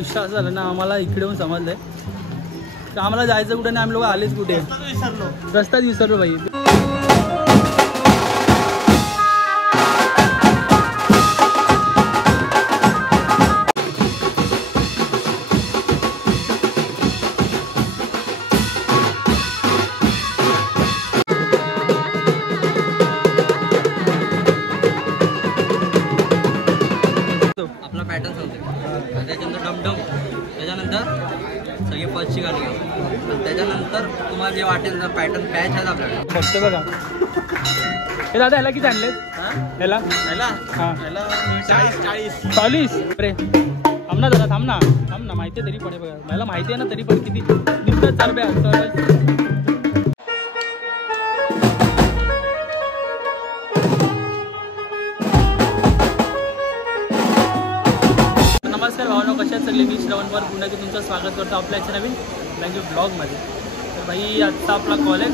विश्वास झाला ना आम्हाला इकडे येऊन समजलंय की आम्हाला जायचं कुठे नाही, आम्ही लोक आलेच कुठे, रस्ताच विसरलो भाई. आपला पॅटर्न सांगतो, त्याच्यानंतर डमडम, त्याच्यानंतर सगळे फर्स्टची गाणी घ्या, त्याच्यानंतर तुम्हाला जे वाटेल ना पॅटर्न पॅच आहेत आपल्याकडे. बघतो बघा हे दादा, ह्याला किती आणले? ह्याला हां 40. अरे थांब ना दादा, थांब ना माहिती आहे तरी पडे बघा, मला माहिती आहे ना तरी पण किती दिसतात 4 रुपये. नमस्कार भावना, कशात सगळे मी श्रवणवर पुन्हा की तुमचं स्वागत करतो आपल्या याच्या नवीन ब्लॉगमध्ये. तर भाई आजचा आपला कॉल आहे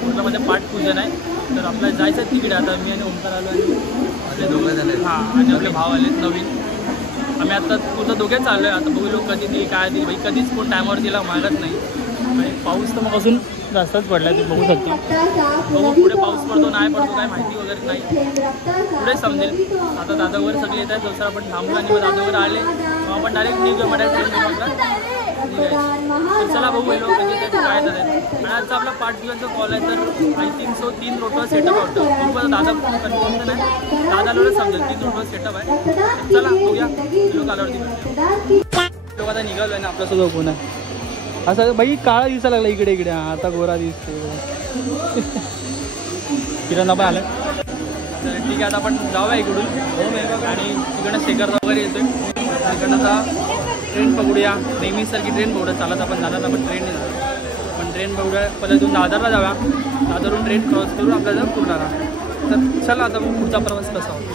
कुर्लामध्ये पाठपूजन आहे. तर आपल्याला जायचं आहे तिकडे. आता मी आणि ओंकार आलो आणि आपले दोघं झाले, हां, आणि आपले भाव आलेत नवीन. आम्ही आता पुढं दोघे चाललो आहे. आता बघू लोक कधी ती काय ती भाई, कधीच कोण टायमावर तिला मागत नाही. आणि पाऊस तर मग अजून जास्तच पडला आहे, ते बघू शकता. बघू पुढे पाऊस पडतो नाही पडतो काय माहिती वगैरे नाही, पुढे समजेल. आता दादा वगैरे सगळे येत आहेत, जसं आपण थांबलो आणि मग दादा वगैरे आले आपण डायरेक्ट निघतो ट्रेन. चला बघू लोक म्हणजे ते काय झालं. आणि आजचा आपला पाठपूजनचा कॉल आहे. तर आय थिंक सो 3 रोटवर सेटअप होतं. पण दादा कन्फर्म तर नाही, दादाला समजेल 3 रोटवर सेटअप आहे. चला बघूया लोक आल्यावरती. लोक आता निघालो आहे ना आपल्यासोबत कोण आहे असं भाई, काळा दिसायला लागला इकडे आता गोरा दिसतो. किरण पण आलं. तर ठीक आहे, आता आपण जाऊया इकडून आणि तिकडनं शेखरचा वगैरे येतोय. तिकडनं आता ट्रेन पकडूया, नेहमीसारखी ट्रेन पकडूया. चालत आपण जाणार, आपण ट्रेनने जाणार. पण ट्रेन पकडूया पहिले तुम्ही दादरला जाऊया, दादरवरून ट्रेन क्रॉस करून आपल्याला कुर्लाला. तर चला आता पुढचा प्रवास कसा होतो.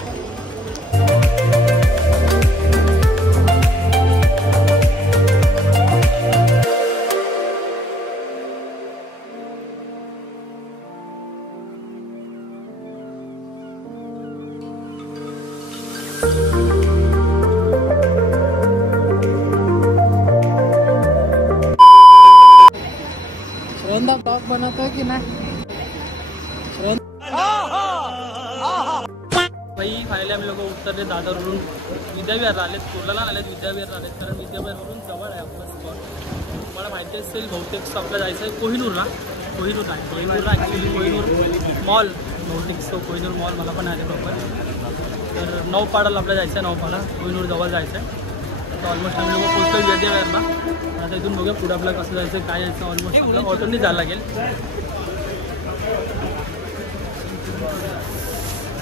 ब्लॉग बनवतोय की नाही भाई. फायनली आम्ही लोक उतरले दादरवरून, विद्याविहारला आलेत, कुर्लाला आलेत, विद्याविहारला आलेत. कारण विद्याविहारवरून जवळ आहे आपला स्पॉट. तुम्हाला माहिती असेल बहुतेक आपलं जायचं आहे कोहिनूरला ॲक्च्युली कोहिनूर मॉल, बहुतेक कोहिनूर मॉल मला पण आले प्रॉपर. तर 9 पाडाला आपल्याला जायचं आहे, 9 पाडा कोहिनूर जवळ जायचं आहे. तर ऑलमोस्ट आम्ही लोक पोचतो विद्याविहारला. आता इथून बघूया पुढे आपल्याला कसं जायचं काय जायचं. ऑलमोस्ट आपल्याला ऑटोनी जायला लागेल.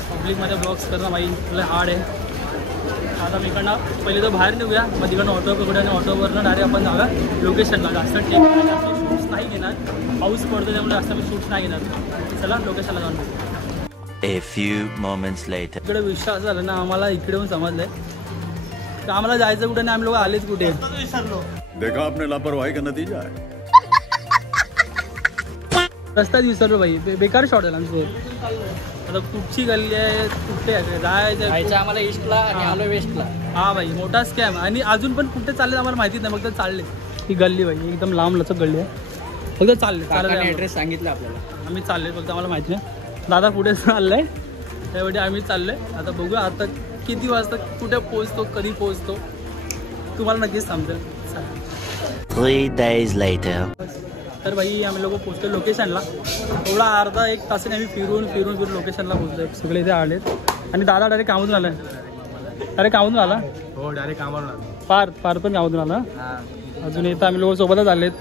पब्लिकमध्ये ब्लॉग्स करणं भाई तुला हार्ड आहे. आता मी इकडनं पहिले तर बाहेर निघूया, मग तिकडनं ऑटो पकडूया आणि ऑटोवरनं डायरेक्ट आपण जाऊया लोकेशनला. जास्त शूट्स नाही घेणार, पाऊस पडतो त्यामुळे जास्त मी शूट्स नाही घेणार. चला लोकेशनला जाऊन बघू. A few moments later. इकडे विश्वास झाला ना आम्हाला इकडे येऊन समजलंय की आम्हाला जायचं कुठे नाही, आम्ही लोक आलेच कुठे. देखा आपने लापरवाही का नतीजा है. रस्ताच विसरलो भाई, बेकार शॉट आहे आमच्यासोबत. आता कुठची गल्ली आहे, कुठे जायचं आम्हाला ईस्टला आणि आलो वेस्टला. हा भाई मोठा स्कॅम. आणि अजून पण कुठे चालले आम्हाला माहितीच नाही, फक्त चालले. ही गल्ली भाई एकदम लांब लचक गल्ली आहे, फक्त चालले. ॲड्रेस सांगितलं आपल्याला, आम्ही चालले, फक्त आम्हाला माहिती नाही. दादा पुढे चाललंय, त्यावेळी आम्ही चाललोय. आता बघूया आता किती वाजता कुठे पोहोचतो, कधी पोहोचतो तुम्हाला नक्कीच समजेल. 3 days later. तर भाई आम्ही लोक पोहोचतो लोकेशनला. थोडा अर्धा 1 तासाने आम्ही फिरून लोकेशनला पोहोचलो. सगळे इथे आलेत आणि दादा डायरेक्ट कामातून आलाय. डायरेक्ट कामातून आला. हो डायरेक्ट कामावर आलो. फार पण कामातून आला. अजून येतं आम्ही लोक सोबतच आलेत.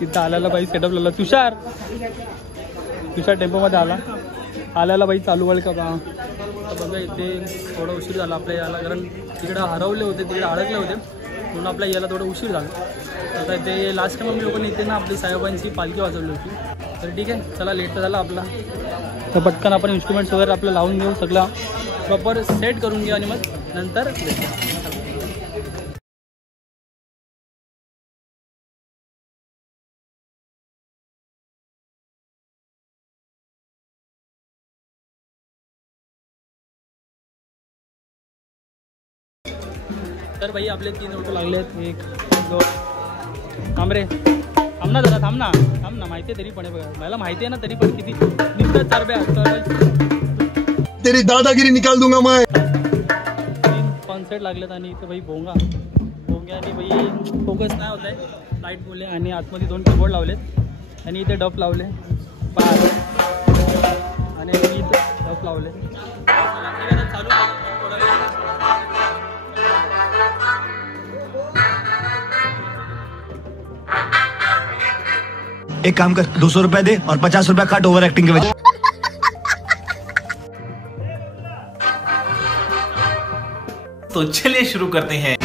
तिथं आल्याला बाई सेटअप लावला. तुषार टेम्पोमध्ये आल्याला बाई चालू वळ का बा. आता बघा इथे थोडा उशीर झाला आपल्या याला, कारण तिकडे हरवले होते, तिकडे अडकले होते, म्हणून आपल्या याला थोडा उशीर झाला. आता ते लास्ट टाइम आम्ही लोकांनी इथे ना आपली साहेबांची पालखी वाजवली होती. तर ठीक आहे, चला लेट तर झाला आपला. तर पटकन आपण इन्स्ट्रुमेंट्स वगैरे आपलं लावून घेऊ, सगळं प्रॉपर सेट करून घेऊ आणि मग नंतर तर भाई आपले 3 ऑटो लागले आहेत. 1 2 थांब रे, थांब ना जरा, थांब ना माहिती आहे तरी पण बघा, मला माहिती आहे ना तरी पण किती निघतात चारब्या. तेरी दादागिरी निकाल दूंगा मैं. 3 कॉन्सर्ट लागलेत आणि इथे भाई भोंग्या आणि भाई फोकस नाही होत आहे लाईट मुले. आणि आतमध्ये 2 कीबोर्ड लावलेत आणि इथे डफ लावले पार आणि इथे डफ लावले. चालू एक काम कर, 200 रुपए दे और 50 रुपए काट ओवर एक्टिंग के वजह. तो चलिए शुरू करते हैं.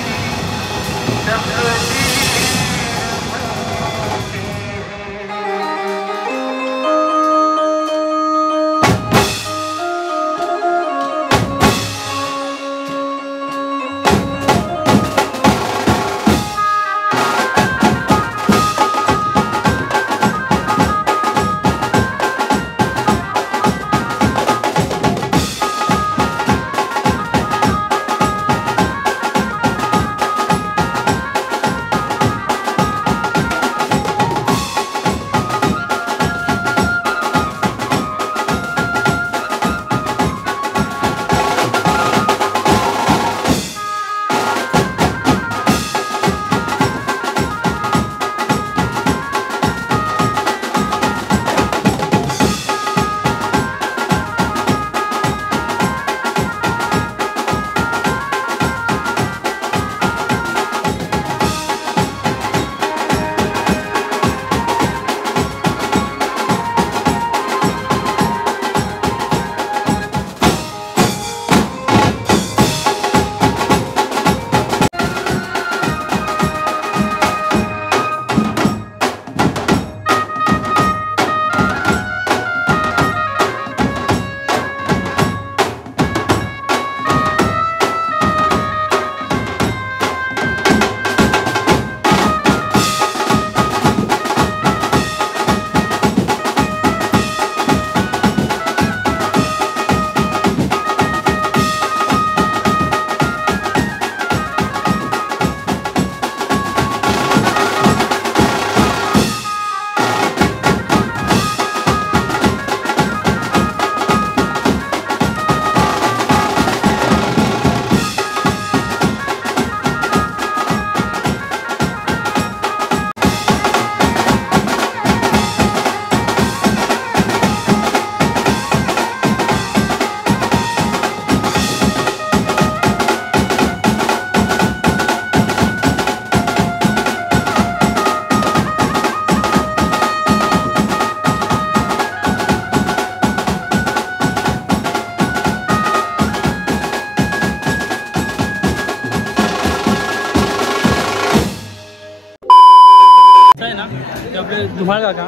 धुमाळ काका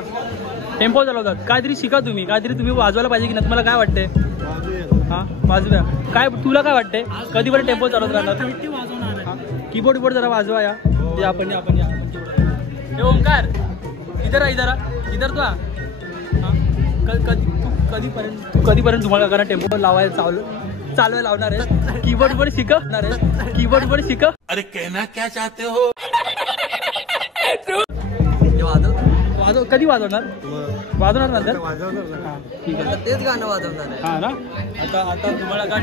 टेम्पो चालवतात. काहीतरी शिका तुम्ही, काहीतरी तुम्ही वाजवायला पाहिजे की नाही. तुम्हाला काय वाटते? हां वाजव्या. काय तुला काय वाटते? कधीपर्यंत टेम्पो चालवत राहणार? हां कीबोर्ड जरा वाजवा या. आपण हे ओंकार इधर इधर तू. हां कधीपर्यंत धुमाळ काकांना टेम्पो लावायला चालवायला लावणार आहे? कीबोर्ड पण शिक. अरे कहना क्या चाहते हो? वाजव कधी वाजवणार नंतर? हां ठीक आहे, तेच गाणं वाजवणार आहे. हां ना. आता तुम्हाला का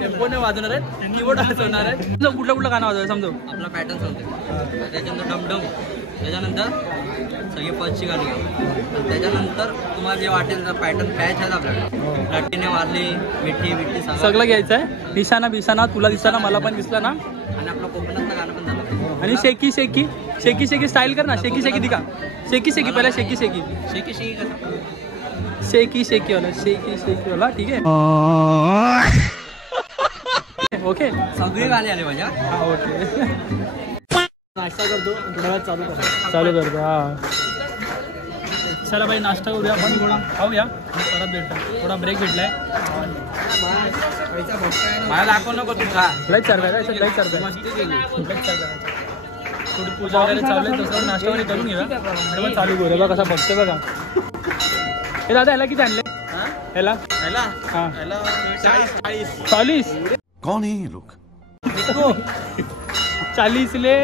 टेम्पोने वाजवणार आहे, कीबोर्ड वाजवणार आहे. कुठलं गाणं वाजवायचं समजू. आपला पॅटर्न सांगतो. त्याच्यानंतर डमडम, त्याच्यानंतर सगळी फर्स्टची गाणी घ्या. त्याच्यानंतर तुम्हाला जे वाटेल पॅटर्न पॅच आहेत आपल्याकडे, लट्टीने वारली, मिठी सगळं घ्यायचं आहे. निशाणा तुला दिसला, मला पण दिसला ना. आणि आपलं कोकणातलं गाणं पण झालं. आणि शेकी स्टाईल कर ना. शेकी दिखा. शेकी पहिला शेकी वाला ठीक आहे. ओके सगळे गाणे आले माझ्या. हां ओके. नाश्ता करतो थोड्या वेळात चालू करतो. हां चला भाई नाश्ता करूया आपण, खाऊया, परत भेटतो. थोडा ब्रेक भेटलाय. मला दाखव नको तू खा. लाईट चालू थोडी पूजा वगैरे चालू आहे, तसं नाश्ता वगैरे करून घेऊया आणि मग चालू करूया. बघा कसा बघते बघा. हे दादा ह्याला किती आणले? ह्याला हां 40. कौन है ये लोग? 40 ले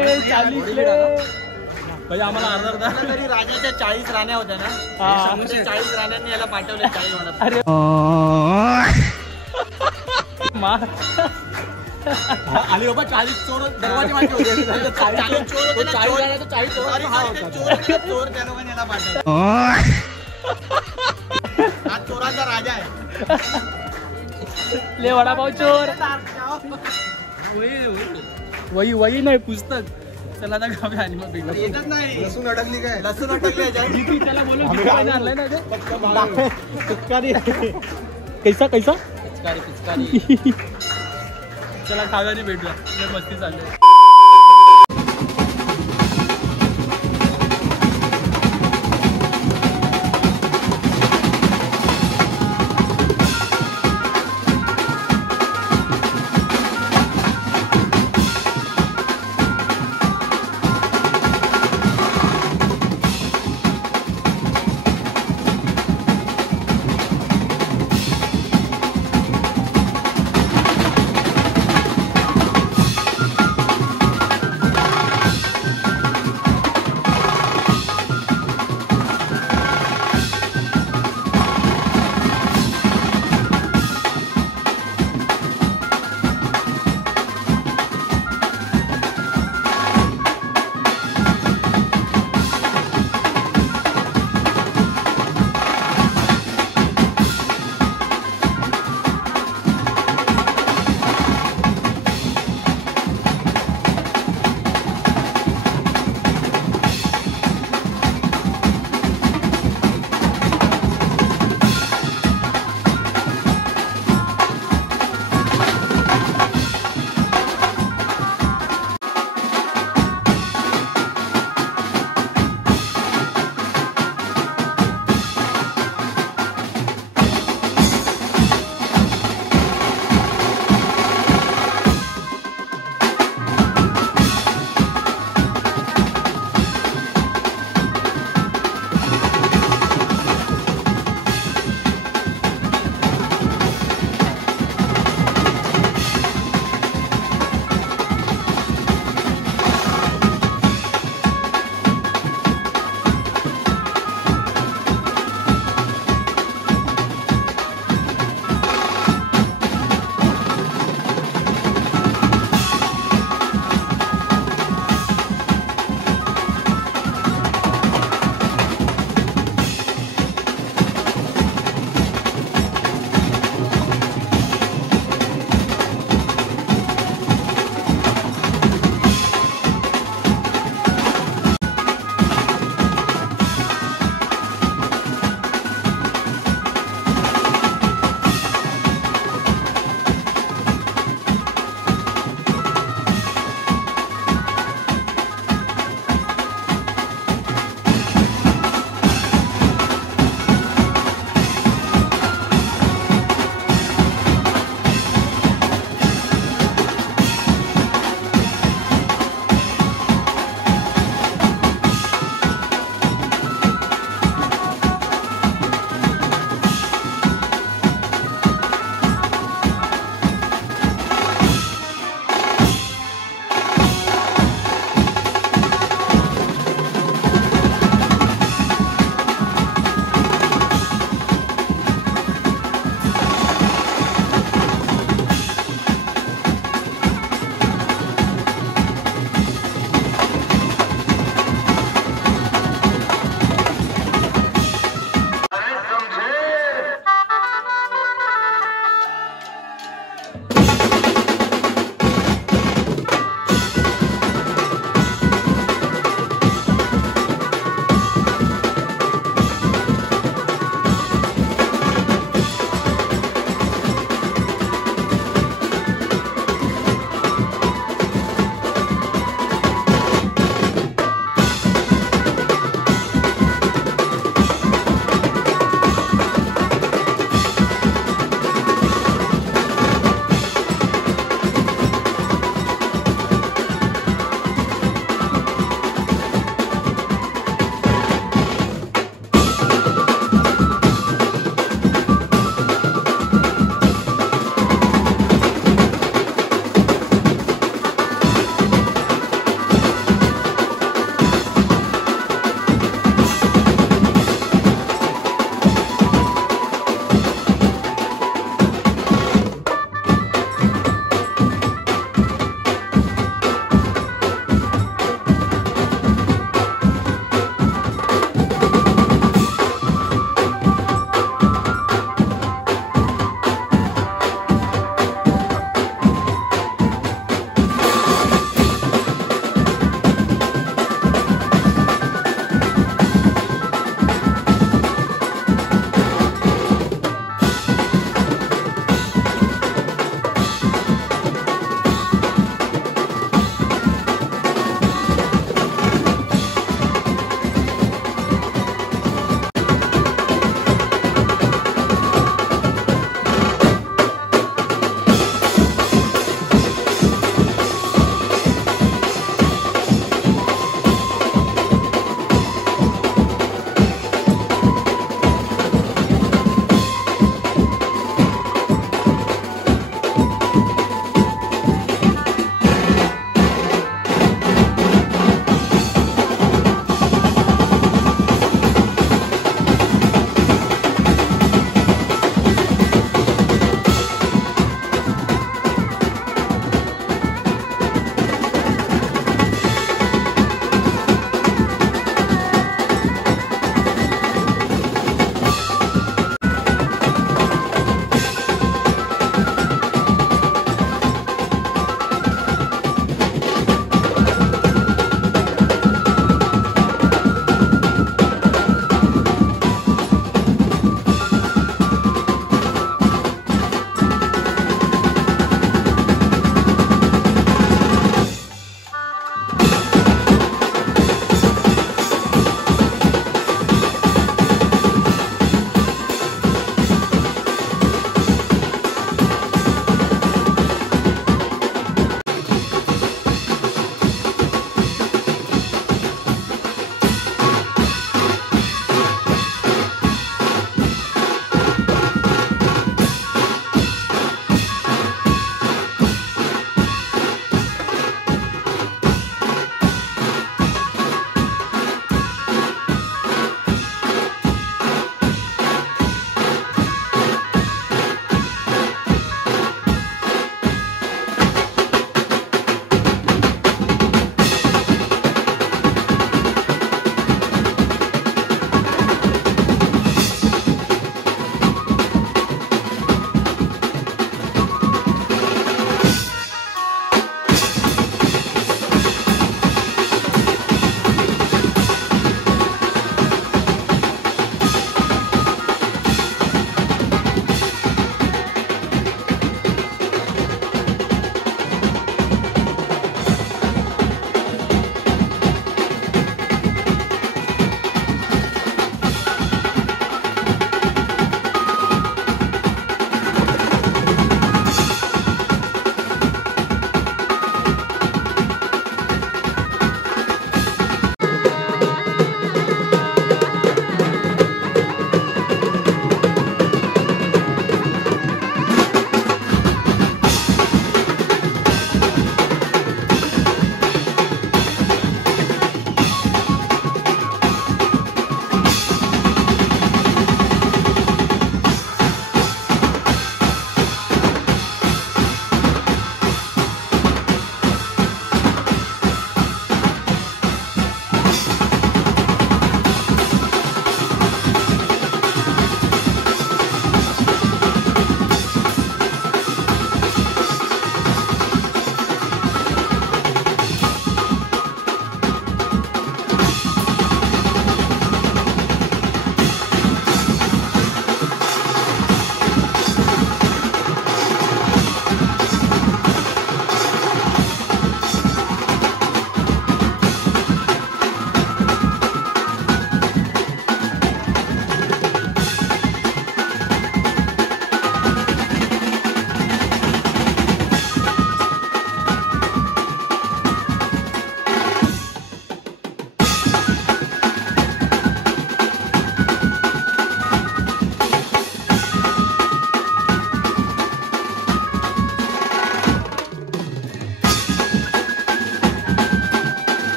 म्हणजे आम्हाला अर्धा तरी राजाच्या 40 राण्या होत्या ना, 40 राण्यांनी याला पाठवले 40 वाला. अरे आली बाबा 40 चोर दरवाजे मागे होते. 40 चोर होते ना, 40 चोर त्या लोकांनी याला पाठवलं. हा चोरांचा राजा आहे. ले वडापाव चोर. वही नाही पुस्तक. चला आता गावी आणि मग भेटू. येतच नाही. लसूण अडकली काय? लसूण अडकली याच्यावर. त्याला बोलून आणलाय ना ते पिचकारी. कैसा पिचकारी. चला खाव्याने भेटूया. मस्ती चालली.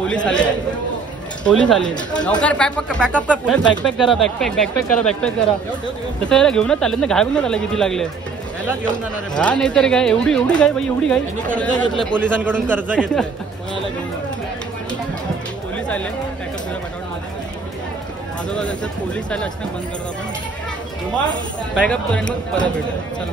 पोलीस आले. पोलीस आले. लवकर पॅकअप कर. बॅकपॅक करा. बॅकपॅक करा. तसं याला घेऊनच आले ना. घाय बघ ना त्याला किती लागले. याला घेऊन जाणार आहे. हा नाही तर काय एवढी घाई भाई एवढी घाई. कर्ज घेतलंय पोलिसांकडून कर्ज घेतलंय. पोलीस आले. बॅकअप करा पटापट माझं त्याच्यात पोलीस आले असणं बंद करतो आपण. बॅकअप करेन मग परत भेटू. चला.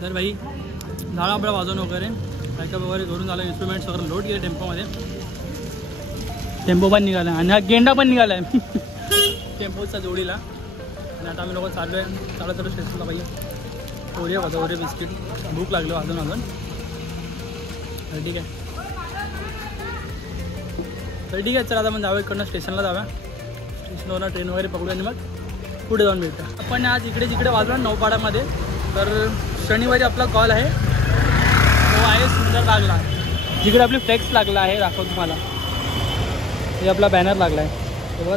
तर भाई झाला आपला वाजवून वगैरे बॅकअप वगैरे करून झालं. इन्स्ट्रुमेंट्स वगैरे लोड केले टेम्पोमध्ये. टेम्पो पण निघाला आणि हा गेंडा पण निघाला आहे टेम्पोचा जोडीला. आणि आता आम्ही लोक चाललो आहे. चालू स्टेशनला भाई. ओरिओ होता. Oreo biscuit. भूक लागलो अजून. तर ठीक आहे. चला आता आपण जाऊया इकडनं स्टेशनला जाऊया. स्टेशनवरनं ट्रेन वगैरे पकडू आणि मग पुढे जाऊन भेटू. आपण आज इकडे वाजलो नौपाडामध्ये. तर शनिवारी आपला कॉल आहे. तो आहे सुंदर बागला. जिकडे आपली फ्लेक्स लागला आहे दाखव तुम्हाला. हे आपला बॅनर लागला आहे तेव्हा.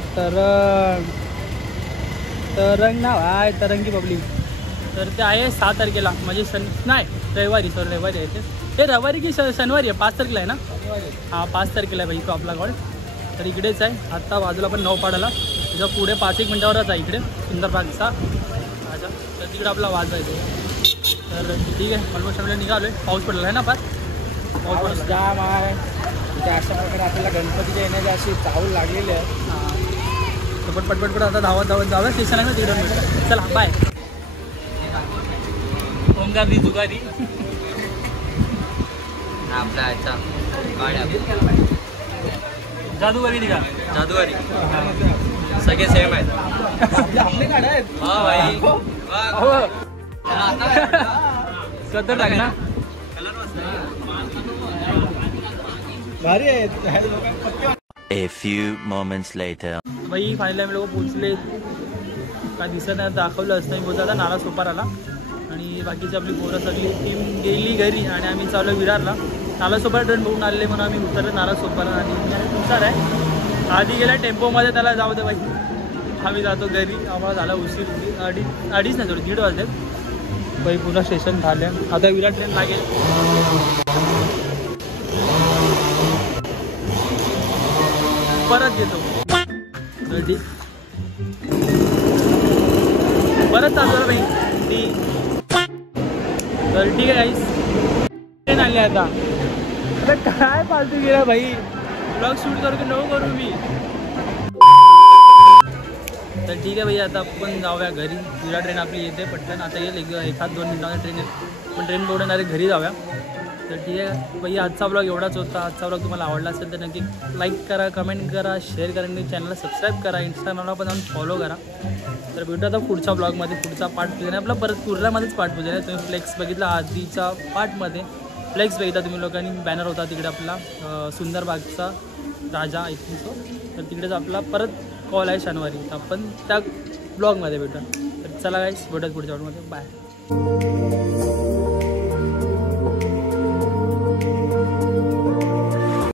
तरंग नाव आहे. तरंगी पब्लिक. तर ते आहे 6 तारखेला म्हणजे रविवारी आहे ते. हे रविवारी की शनिवारी आहे. 5 तारखेला आहे ना. हां 5 तारखेला आहे भाई तो आपला कॉल. तर इकडेच आहे. आत्ता बाजूला पण नौपाडाला. त्याच्या पुढे 5-1 मिनटावरच आहे इकडे सुंदरबागचा राजा. तर तिकडे आपला वाज आहे. तर ठीक आहे. ऑलमोस्ट आपल्याला निघालो आहे. पाऊस पडला आहे ना पाच. पाऊस जाम आहे. तिथे अशा प्रकारे आपल्याला गणपतीच्या येण्याची अशी चावल लागलेली आहे. हां पटपट आता धावत जाऊया स्टेशन आहे ना तिकडे. चला बाय. ओमगारी जुगारी आपला याचा जादूगारी निघाला. जादूगारी सगळे सेम आहेत. हा भाई सत्तर टाक ना. भारी आहे. A few moments later. भाई फायनली आम्ही लोक पोचले. काय दिसत नाही दाखवलं असतं. मी बोलतो आता नाला सोपाराला. आणि बाकीची आपली पोरं सगळी टीम गेली घरी आणि आम्ही चालू विरारला. नाला सोपारा ट्रेन बघून आलेले म्हणून आम्ही उतरले नाला सोपारा. आणि उतार आहे आधी गेला टेम्पोमध्ये. त्याला जाऊ दे बाई. आम्ही जातो घरी. आम्हाला झाला उशीर. अडीच नाही थोडी 1:30 वाजले बाई. पुन्हा स्टेशन झाले. आता विरार ट्रेन लागेल. परत येतो. परत चालू बाई ती. तर ठीक आहे गाईस. ट्रेन आली आता. काय फालतू गेला भाई. ब्लॉग शूट करू की नको करू मी. तर ठीक आहे भाई. आता आपण जाऊया घरी. विरार ट्रेन आपली येते पटकन. आता येईल 1-2 मिनिटामध्ये ट्रेन येईल. पण ट्रेन पकडून डायरेक्ट घरी जाऊया. तर ठीक आहे भाई. आजचा ब्लॉग एवढाच होता. आजचा ब्लॉग तुम्हाला आवडला असेल तर नक्की लाईक करा, कमेंट करा, शेअर करा आणि चॅनलला सबस्क्राईब करा. इंस्टाग्रामला पण जाऊन फॉलो करा. तर भेटू आता पुढच्या ब्लॉगमध्ये. पुढचा पार्ट पूजन आपला परत कुर्ल्यामध्येच पार्ट पूजन आहे. तुम्ही फ्लेक्स बघितला आधीच्या पार्टमध्ये. फ्लेक्स बघितला तुम्ही लोकांनी. बॅनर होता तिकडे आपला सुंदरबागचा राजा ऐकतो. तर तिकडेच आपला परत कॉल आहे शनिवारी. तर आपण त्या ब्लॉगमध्ये भेटू. तर चला गाईस भेटत पुढच्या ब्लॉगमध्ये. बाय.